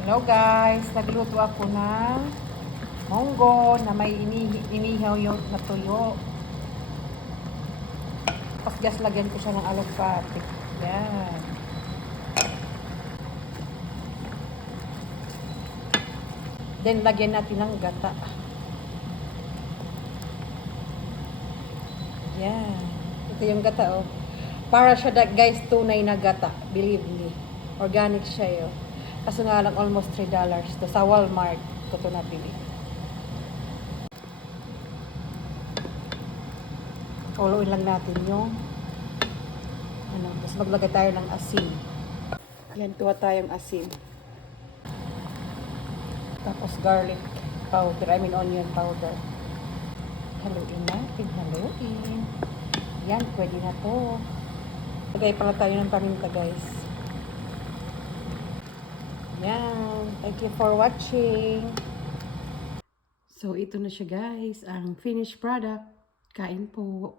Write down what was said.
Hello guys, nagluto ako ng munggo na may inihaw yung natuyo. Tapos gas lagyan ko siya ng alokate. Yan. Then lagyan natin ng gata. Yan. Ito yung gata oh. Para siya guys, tunay na gata. Believe me. Organic siya yun. Kaso nga lang almost $3 to sa Walmart ko ito nabili. Kuluin lang natin yung tapos maglagay tayo ng asin. Yan, tuwa tayong asin. Tapos garlic powder, onion powder. Haluin natin, haluin. Yan, pwede na to. Lagay pala tayo ng paminta guys. Yan. Thank you for watching. So, ito na siya guys. Ang finished product. Kain po.